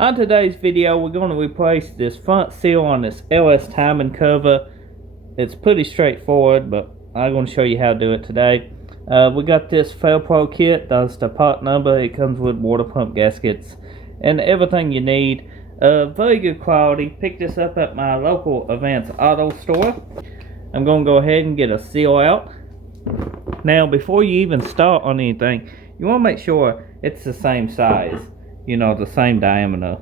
On today's video, we're going to replace this front seal on this LS timing cover. It's pretty straightforward, but I'm going to show you how to do it today. We got this Pro kit. That's the part number. It comes with water pump gaskets and everything you need. Very good quality. Picked this up at my local Advanced Auto store. I'm going to go ahead and get a seal out. Now, before you even start on anything, you want to make sure it's the same size. You know, the same diameter,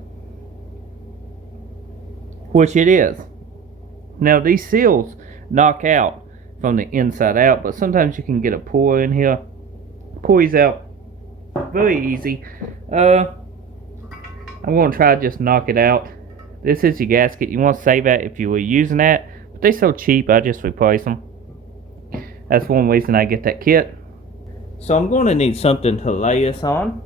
which it is. Now these seals knock out from the inside out, but sometimes you can get a pour in here. Pour these out very easy. I'm going to try to just knock it out. This is your gasket. You want to save that if you were using that, but they're so cheap I just replace them. That's one reason I get that kit. So I'm going to need something to lay this on.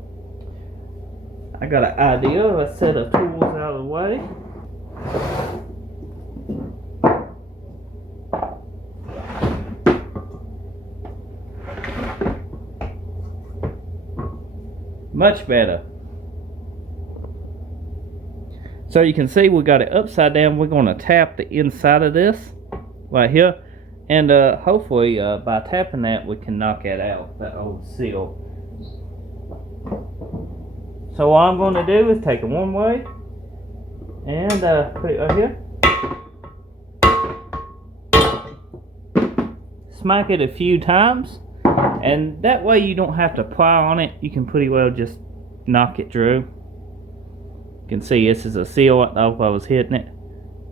I got an idea of a set of tools out of the way. Much better. So you can see we got it upside down. We're going to tap the inside of this right here. And hopefully by tapping that we can knock that out, that old seal. So what I'm going to do is take it one way and put it right here. Smack it a few times, and that way you don't have to pry on it. You can pretty well just knock it through. You can see this is a seal. I thought I was hitting it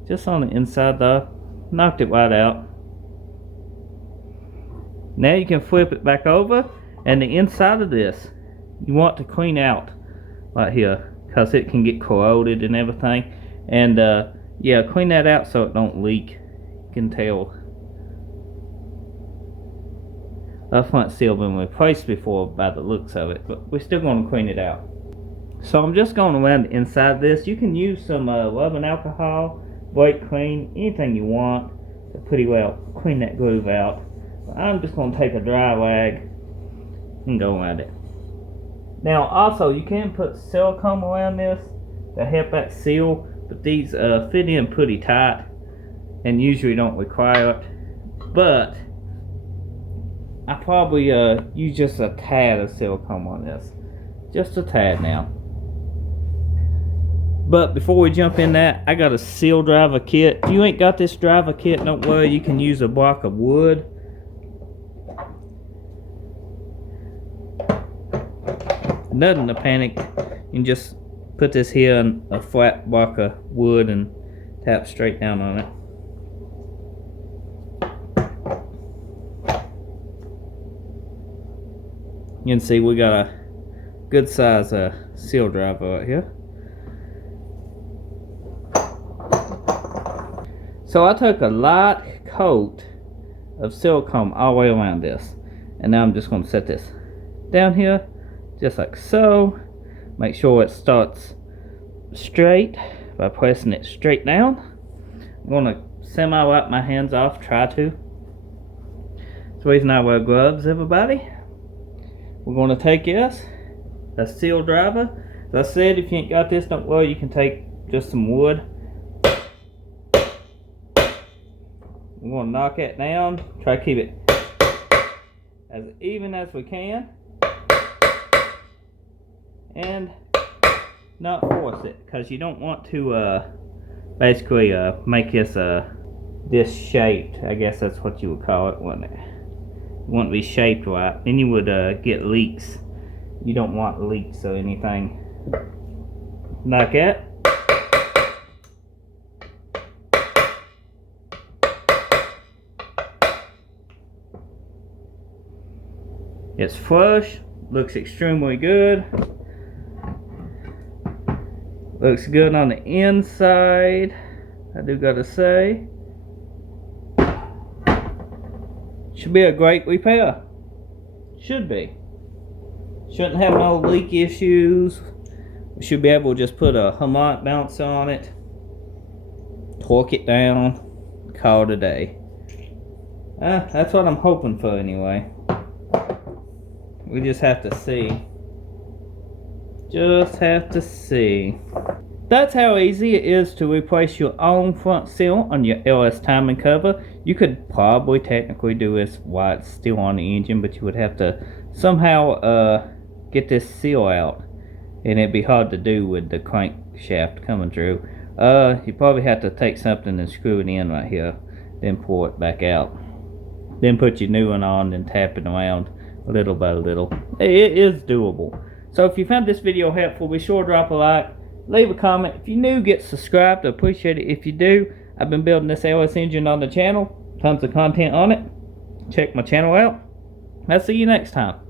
just on the inside though. Knocked it right out. Now you can flip it back over, and the inside of this you want to clean out right here, because it can get corroded and everything. And yeah, clean that out so it don't leak. You can tell that front seal been replaced before by the looks of it, but we're still going to clean it out. So I'm just going around the inside of this. You can use some rubbing alcohol, brake clean, anything you want to pretty well clean that groove out. But I'm just going to take a dry rag and go around it. Now also you can put silicone around this to help that seal, but these fit in pretty tight and usually don't require it. But I probably use just a tad of silicone on this. Just a tad now. But before we jump in that, I got a seal driver kit. If you ain't got this driver kit, don't worry, you can use a block of wood. Nothing to panic. You can just put this here on a flat block of wood and tap straight down on it. You can see we got a good size seal driver right here. So I took a light coat of silicone all the way around this, and now I'm just going to set this down here just like so. Make sure it starts straight by pressing it straight down. I'm going to semi-wipe my hands off, try to. That's the reason I wear gloves, everybody. We're going to take this, a seal driver. As I said, if you ain't got this, don't worry, you can take just some wood. We're going to knock it down, try to keep it as even as we can. And not force it, because you don't want to basically make this shaped. I guess that's what you would call it, wouldn't it? You want to be shaped right, then you would get leaks. You don't want leaks or anything like that. It's flush, looks extremely good. Looks good on the inside, I do gotta say. Should be a great repair. Should be. Shouldn't have no leak issues. We should be able to just put a harmonic bouncer on it, torque it down, call it a day. That's what I'm hoping for anyway. We just have to see. Just have to see. that's how easy it is to replace your own front seal on your LS timing cover. You could probably technically do this while it's still on the engine, but you would have to somehow get this seal out, and it'd be hard to do with the crankshaft coming through. You probably have to take something and screw it in right here, then pull it back out, then put your new one on and tap it around little by little. It is doable. So if you found this video helpful, be sure to drop a like, leave a comment. If you're new, get subscribed. I appreciate it if you do. I've been building this LS engine on the channel. Tons of content on it. Check my channel out. I'll see you next time.